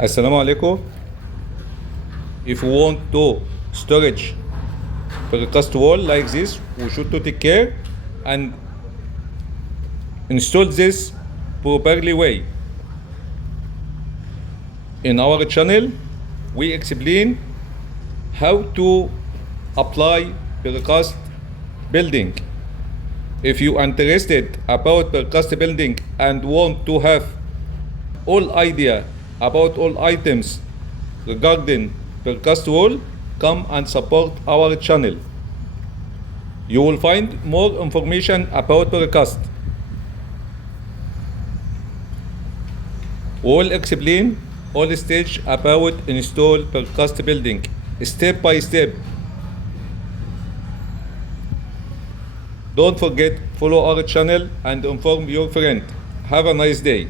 Assalamu alaikum. If we want to storage precast wall like this, we should to take care and install this properly way. In our channel, we explain how to apply precast building. If you are interested about precast building and want to have all idea about all items regarding precast wall, come and support our channel. You will find more information about precast. We will explain all stage about install precast building step by step. Don't forget follow our channel and inform your friend. Have a nice day.